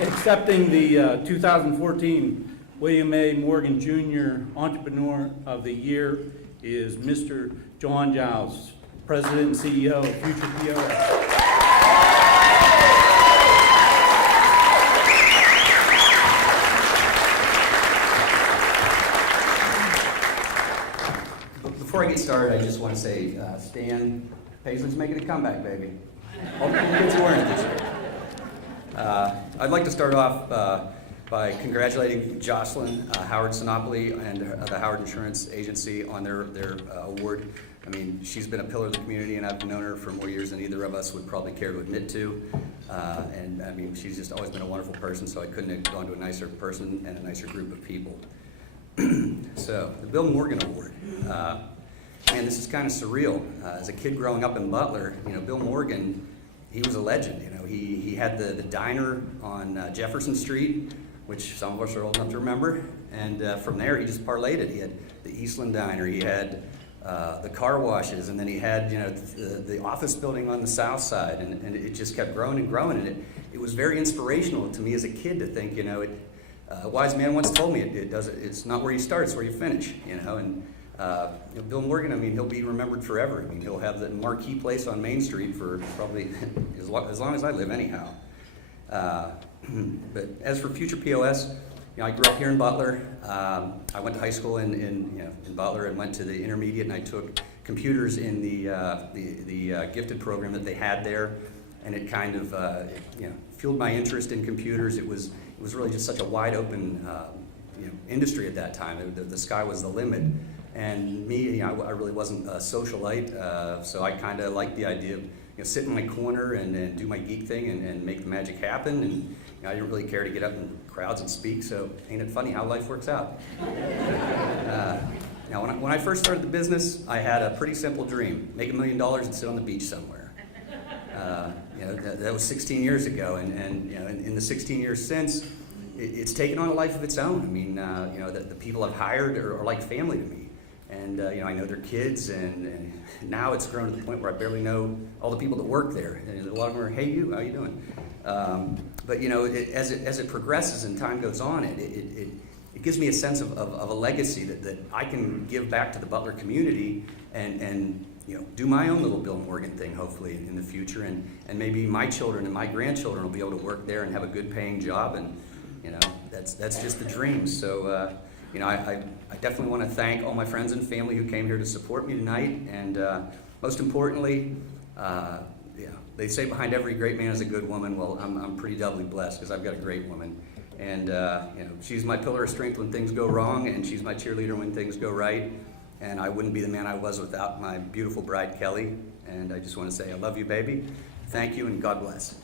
Accepting the 2014 William A. Morgan Jr. Entrepreneur of the Year is Mr. John Giles, President and CEO of Future POS. Before I get started, I just want to say, Stan Paisley's making a comeback, baby. All the kids are wearing it this year. I'd like to start off by congratulating Jocelyn Howard Sinopoli and the Howard Insurance Agency on their award. I mean, she's been a pillar of the community, and I've known her for more years than either of us would probably care to admit to. And I mean, she's just always been a wonderful person, so I couldn't have gone to a nicer person and a nicer group of people. So, the Bill Morgan Award. Man, this is kind of surreal. As a kid growing up in Butler, you know, Bill Morgan, he was a legend. You know, he had the diner on Jefferson Street, which some of us are old enough to remember. And from there, he just parlayed it. He had the Eastland Diner, he had the car washes, and then he had, you know, the office building on the south side, and it just kept growing and growing. And it was very inspirational to me as a kid to think, you know, a wise man once told me it's not where you start, it's where you finish. You know, and you know, Bill Morgan, I mean, he'll be remembered forever. I mean, he'll have the marquee place on Main Street for probably as long as I live, anyhow. But as for Future POS, you know, I grew up here in Butler. I went to high school in Butler and went to the intermediate, and I took computers in the gifted program that they had there, and it kind of you know, fueled my interest in computers. It was really just such a wide open you know, industry at that time. The sky was the limit. And me, you know, I really wasn't a socialite, so I kind of liked the idea of, you know, sit in my corner and do my geek thing and make the magic happen. And you know, I didn't really care to get up in crowds and speak. So ain't it funny how life works out? Now, when I first started the business, I had a pretty simple dream: make $1 million and sit on the beach somewhere. You know, that was 16 years ago, and you know, in the 16 years since, it's taken on a life of its own. I mean, you know, the people I've hired are like family to me. And you know, I know their kids, and now it's grown to the point where I barely know all the people that work there. And a lot of them are, "Hey, you, how you doing?" But you know, as it progresses and time goes on, it gives me a sense of a legacy that I can give back to the Butler community, and you know, do my own little Bill Morgan thing, hopefully in the future, and maybe my children and my grandchildren will be able to work there and have a good paying job, and you know, that's just the dream. So. You know, I definitely want to thank all my friends and family who came here to support me tonight, and most importantly, yeah, they say behind every great man is a good woman. Well, I'm pretty doubly blessed because I've got a great woman, and you know, she's my pillar of strength when things go wrong, and she's my cheerleader when things go right. And I wouldn't be the man I was without my beautiful bride, Kelly. And I just want to say I love you, baby. Thank you, and God bless.